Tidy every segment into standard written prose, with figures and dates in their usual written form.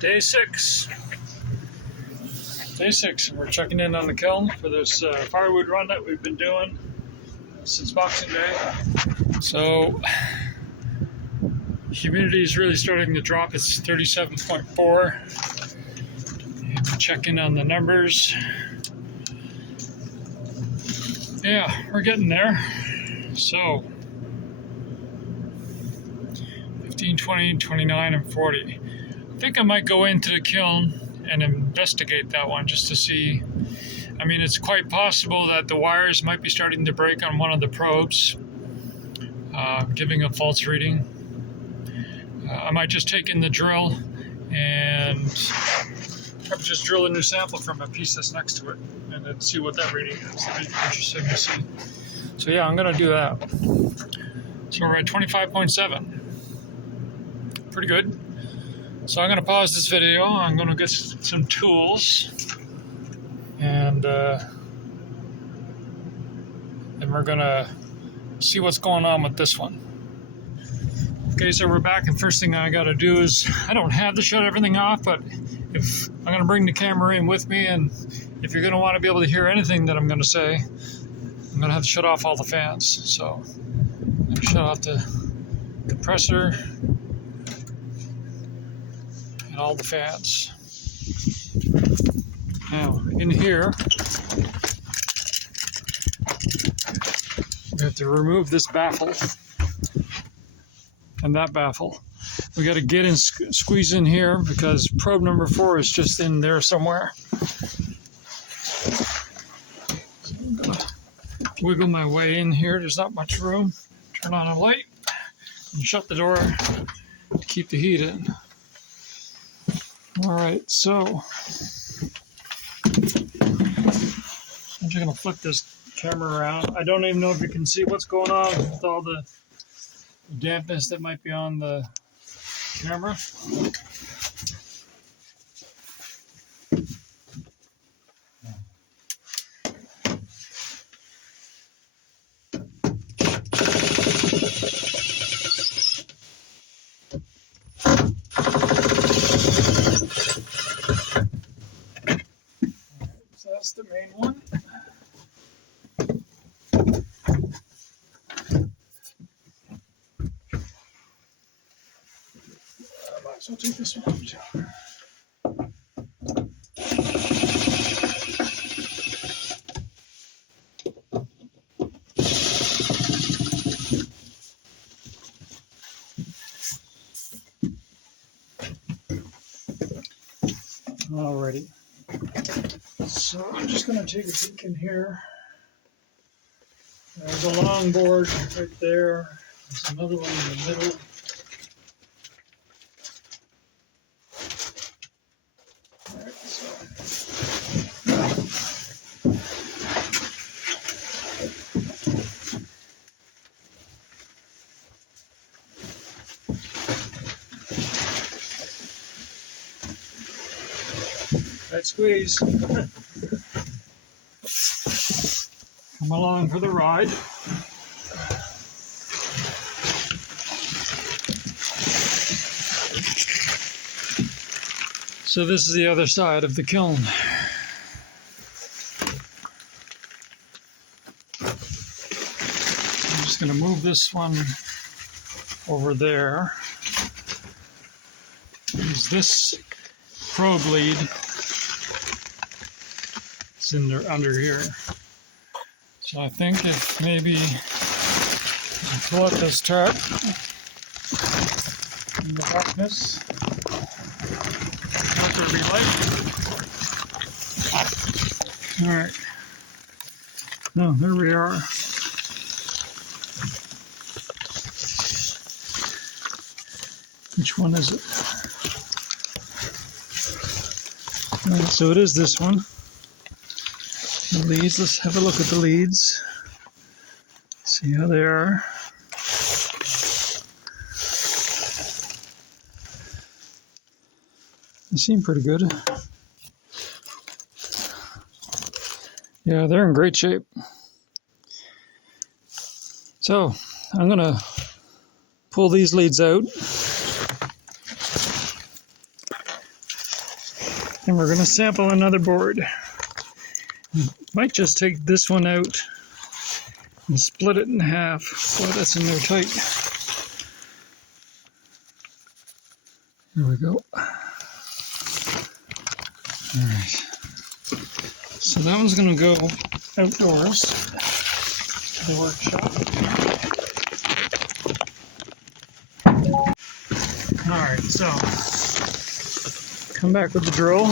Day six. And we're checking in on the kiln for this firewood run that we've been doing since Boxing Day. So, humidity is really starting to drop. It's 37.4. Check in on the numbers. Yeah, we're getting there. So, 15, 20, 29, and 40. I think I might go into the kiln and investigate that one just to see. I mean, it's quite possible that the wires might be starting to break on one of the probes, giving a false reading. I might just take in the drill and probably just drill a new sample from a piece that's next to it and then see what that reading is. That'd be interesting to see. So yeah, I'm gonna do that. So we're at 25.7. Pretty good. So I'm going to pause this video. I'm going to get some tools, and then we're going to see what's going on with this one. Okay, so we're back, and first thing I got to do is, I don't have to shut everything off, but if I'm going to bring the camera in with me, and if you're going to want to be able to hear anything that I'm going to say, I'm going to have to shut off all the fans. So I'm going to shut off the compressor and all the fans. Now, in here, we have to remove this baffle and that baffle. We got to get in, squeeze in here because probe number 4 is just in there somewhere. So I'm gonna wiggle my way in here. There's not much room. Turn on a light and shut the door to keep the heat in. All right, so I'm just going to flip this camera around. I don't even know if you can see what's going on with all the dampness that might be on the camera. That's the main one. I might as well take this one out too. Alrighty. So I'm just going to take a peek in here. There's a long board right there. There's another one in the middle. All right, so. Right squeeze. Come along for the ride. So this is the other side of the kiln. I'm just going to move this one over there. Use this probe lead. It's in there under here. So I think if maybe pull up this tarp in the darkness, not going to be light. All right. Oh, there we are. Which one is it? All right, so it is this one. The leads, let's have a look at the leads. See how they are. They seem pretty good. Yeah, they're in great shape. So I'm gonna pull these leads out And we're going to sample another board. Might just take this one out and split it in half. Boy, that's in there tight. Here we go. All right. So that one's going to go outdoors to the workshop. All right, so come back with the drill.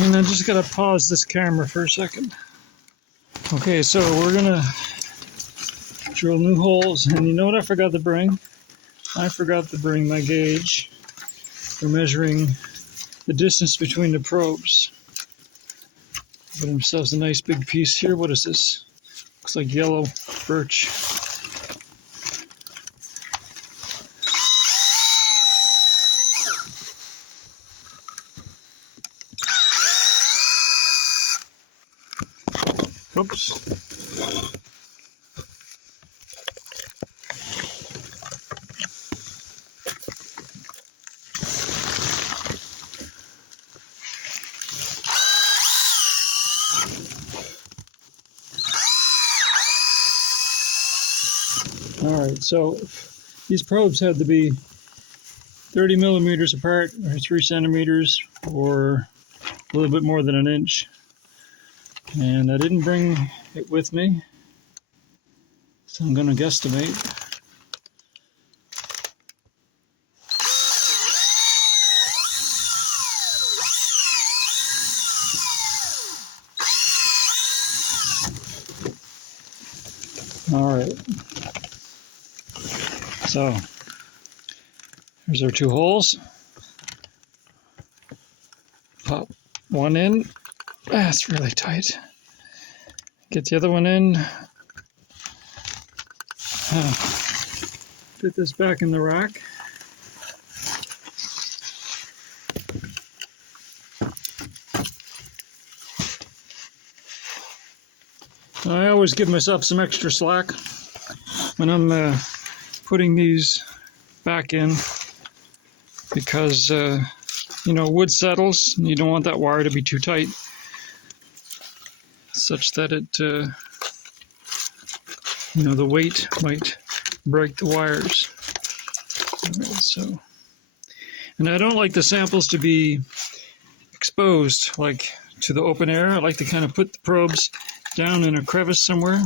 And I just gotta pause this camera for a second. Okay, so we're gonna drill new holes, and you know what I forgot to bring? I forgot to bring my gauge for measuring the distance between the probes. Got ourselves a nice big piece here. What is this? Looks like yellow birch. Oops. All right, so these probes had to be 30 millimeters apart, or 3 centimeters, or a little bit more than an inch. And I didn't bring it with me, so I'm going to guesstimate. All right. So here's our 2 holes. Pop one in. That's really tight. Get the other one in. Put this back in the rack. I always give myself some extra slack when I'm putting these back in, because you know, wood settles and you don't want that wire to be too tight, such that it you know, the weight might break the wires. All right, so, and I don't like the samples to be exposed like to the open air. I like to kind of put the probes down in a crevice somewhere.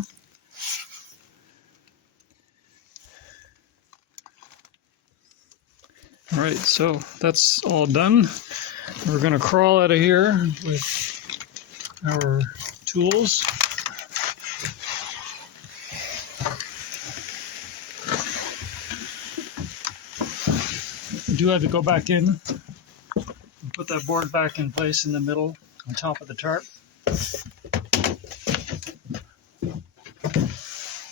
All right, so that's all done. We're going to crawl out of here with our tools. We do have to go back in and put that board back in place in the middle on top of the tarp.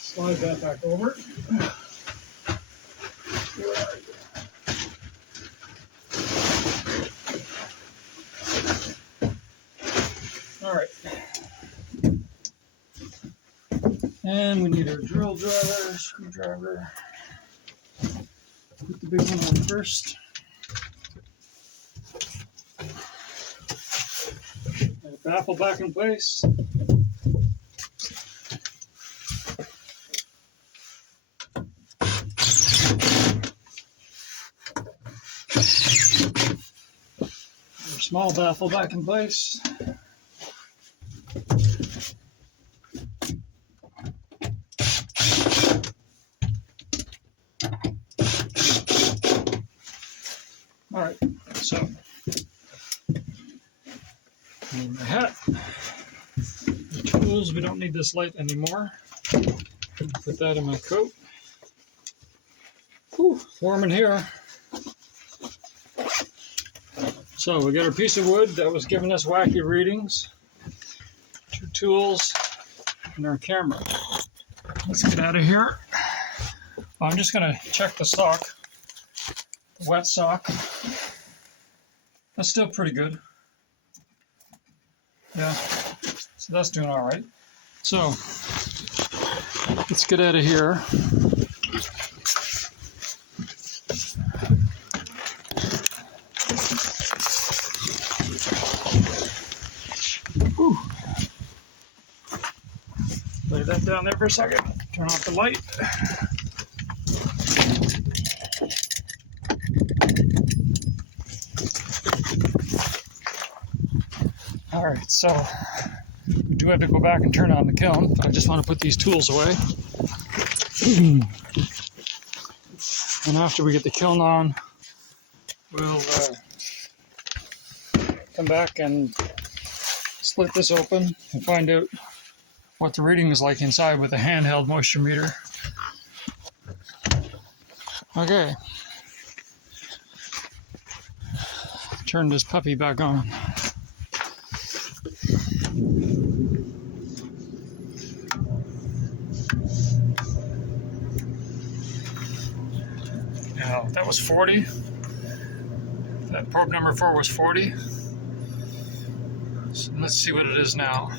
Slide that back over. All right. And we need our drill driver, screwdriver. Put the big one on first. And baffle back in place. Our small baffle back in place. All right, so need my hat, the tools. We don't need this light anymore. Put that in my coat. Whew, warm in here. So we got our piece of wood that was giving us wacky readings, 2 tools, and our camera. Let's get out of here. I'm just going to check the sock, the wet sock. That's still pretty good. Yeah, so that's doing all right. So let's get out of here. on there for a second. Turn off the light. All right, so we do have to go back and turn on the kiln. I just want to put these tools away. And after we get the kiln on, we'll come back and split this open and find out what the reading is like inside with a handheld moisture meter. Okay. Turn this puppy back on. Now, that was 40. That probe number 4 was 40. So let's see what it is now.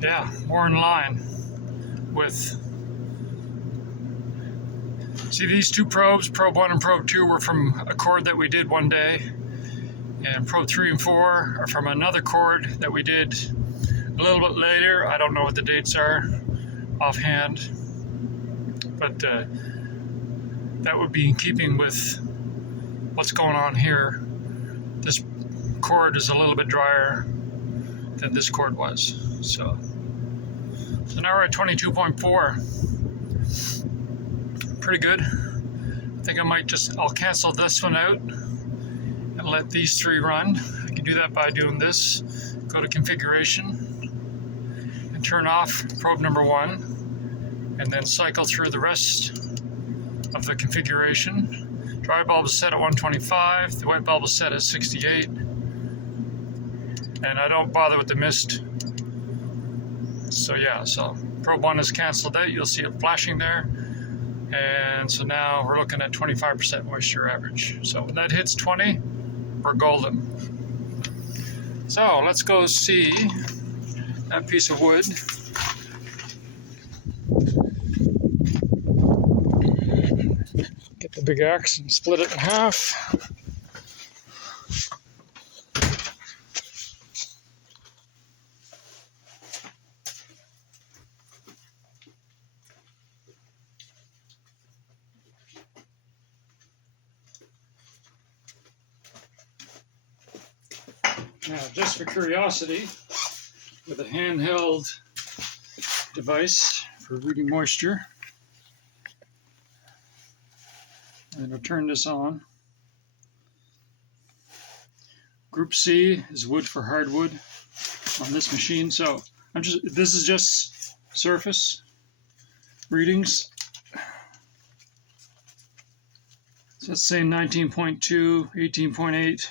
Yeah, more in line with... See, these two probes, probe 1 and probe 2, were from a cord that we did one day. And probe 3 and 4 are from another cord that we did a little bit later. I don't know what the dates are offhand. But that would be in keeping with what's going on here. This cord is a little bit drier than this cord was. So now we're at 22.4. Pretty good. I think I'll cancel this one out and let these 3 run. I can do that by doing this. Go to configuration and turn off probe number 1. And then cycle through the rest of the configuration. Dry bulb is set at 125, the wet bulb is set at 68. And I don't bother with the mist. So yeah, so probe 1 is canceled out, you'll see it flashing there. And so now we're looking at 25% moisture average. So when that hits 20, we're golden. So let's go see that piece of wood. Get the big axe and split it in half. Now, just for curiosity, with a handheld device for reading moisture, and I'll turn this on. Group C is wood for hardwood on this machine. So this is just surface readings. So let's say 19.2, 18.8.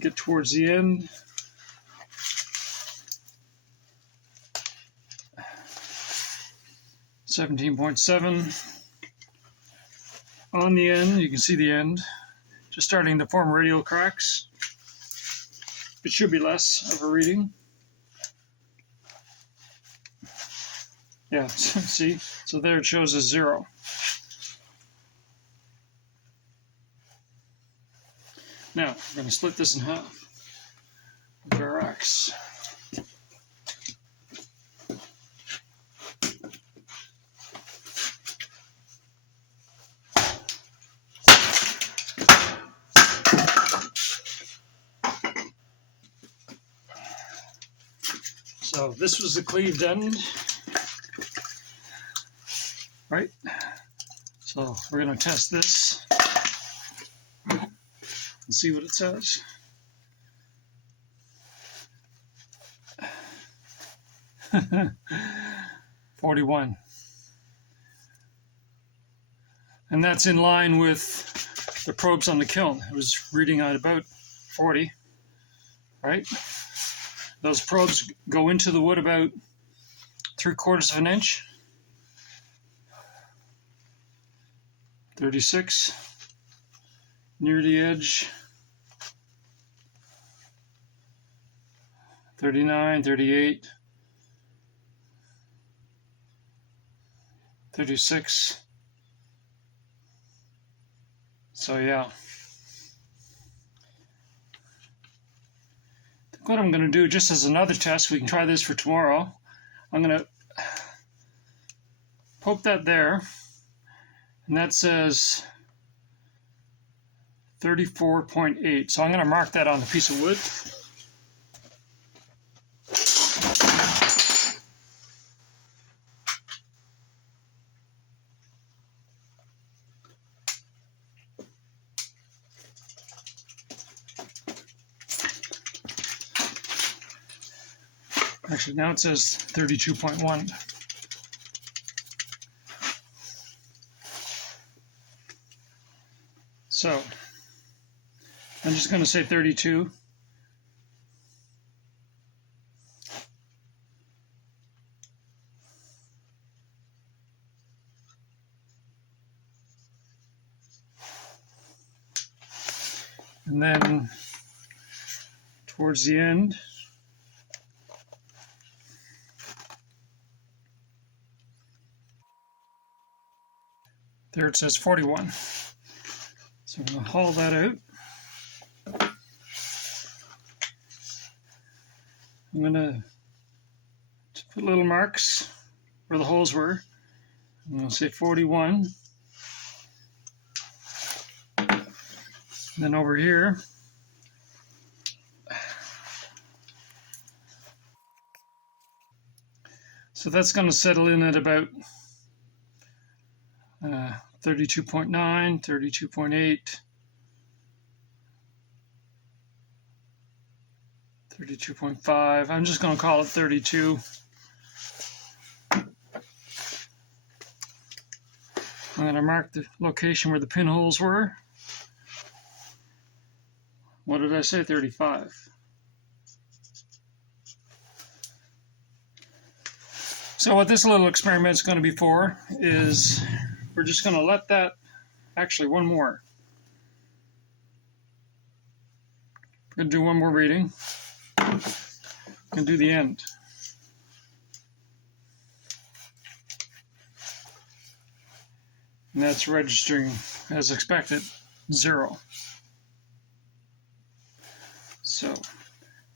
Get towards the end. $17.7. On the end, you can see the end, just starting to form radial cracks. It should be less of a reading. Yeah, see? So there it shows as 0. Now, we're going to split this in half with our axe. So this was the cleaved end, right? So we're going to test this and see what it says. $41. And that's in line with the probes on the kiln. It was reading at about 40, right? Those probes go into the wood about 3/4 of an inch. 36, near the edge. 39, 38, 36. So yeah. what I'm going to do, just as another test, we can try this for tomorrow. I'm going to poke that there, and that says 34.8. So I'm going to mark that on the piece of wood. Actually, now it says 32.1. So I'm just going to say 32. And then towards the end, there it says 41. So I'm going to haul that out. I'm going to put little marks where the holes were. I'm going to say 41. And then over here, so that's going to settle in at about 32.9, 32.8, 32.5. I'm just going to call it 32. I'm going to mark the location where the pinholes were. What did I say? 35. So what this little experiment is going to be for is we're just going to let that, actually one more. We're going to do one more reading. And do the end. And that's registering, as expected, 0. So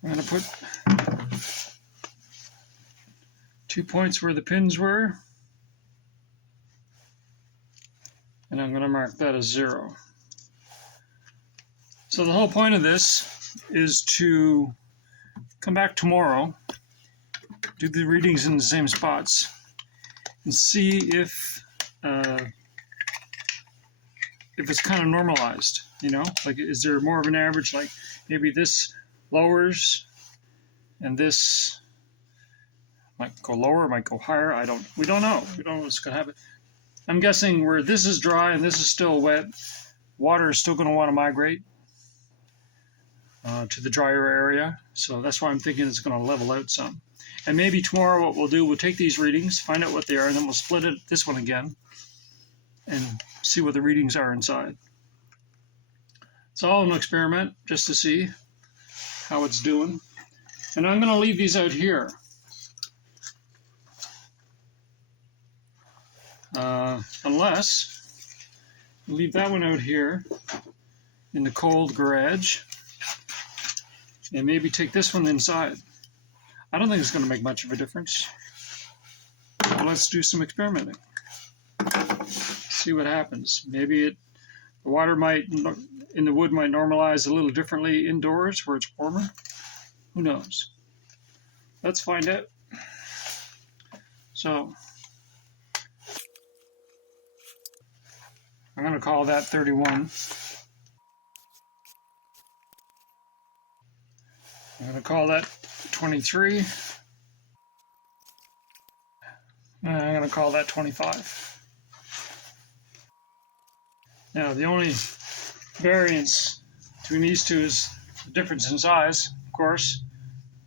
I'm going to put 2 points where the pins were, and I'm going to mark that as 0. So the whole point of this is to come back tomorrow, do the readings in the same spots, and see if it's kind of normalized, you know, like is there more of an average, like maybe this lowers and this might go lower, might go higher. We don't know what's going to happen. I'm guessing where this is dry and this is still wet, water is still going to want to migrate to the drier area. So that's why I'm thinking it's going to level out some. And maybe tomorrow what we'll do, we'll take these readings, find out what they are, and then we'll split it, this one again, and see what the readings are inside. It's all an experiment just to see how it's doing. And I'm going to leave these out here. Unless we'll leave that one out here in the cold garage and maybe take this one inside. I don't think it's going to make much of a difference. But let's do some experimenting. See what happens. Maybe the water in the wood might normalize a little differently indoors where it's warmer. Who knows? Let's find out. So I'm going to call that 31. I'm going to call that 23. And I'm going to call that 25. Now, the only variance between these two is the difference in size, of course.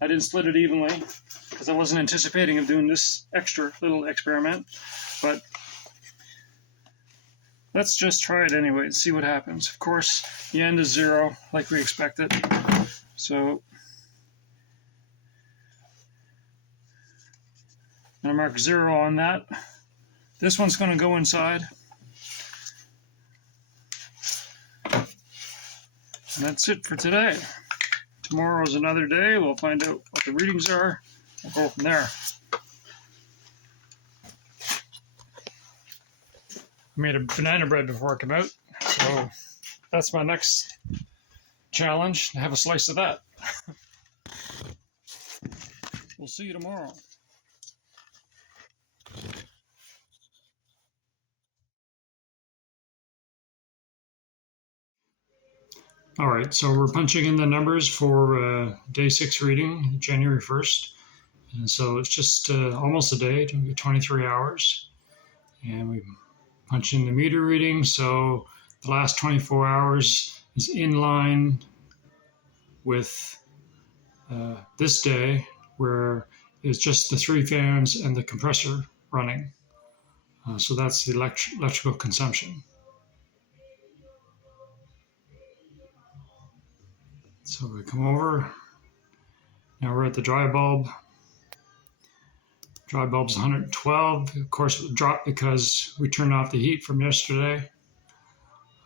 I didn't split it evenly because I wasn't anticipating of doing this extra little experiment. But let's just try it anyway and see what happens. Of course, the end is 0, like we expected. So I'm going to mark 0 on that. This one's going to go inside. And that's it for today. tomorrow's another day. We'll find out what the readings are. We'll go from there. I made a banana bread before I came out, so that's my next challenge, to have a slice of that. We'll see you tomorrow. All right, so we're punching in the numbers for day 6 reading, January 1st. And so it's just almost a day, 23 hours. And we punch in the meter reading, so the last 24 hours is in line with this day, where it's just the 3 fans and the compressor running. So that's the electrical consumption. So we come over. Now we're at the dry bulb. Dry bulb's 112. Of course, it dropped because we turned off the heat from yesterday.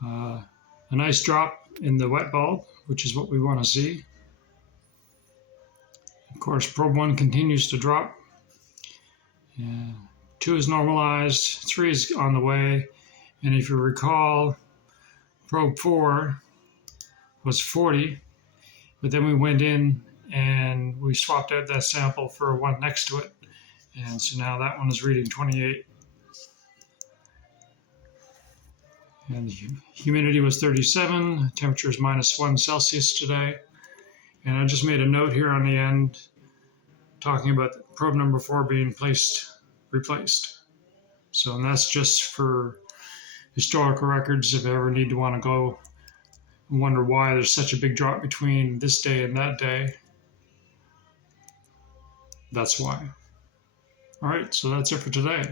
A nice drop in the wet bulb, which is what we want to see. Of course, probe 1 continues to drop. 2 is normalized. 3 is on the way. And if you recall, probe 4 was 40. But then we went in and we swapped out that sample for one next to it. And so now that one is reading 28. And the humidity was 37. Temperature is -1 Celsius today. And I just made a note here on the end talking about probe number 4 being replaced. So, and that's just for historical records if I ever need to want to go and wonder why there's such a big drop between this day and that day. That's why. All right, so that's it for today.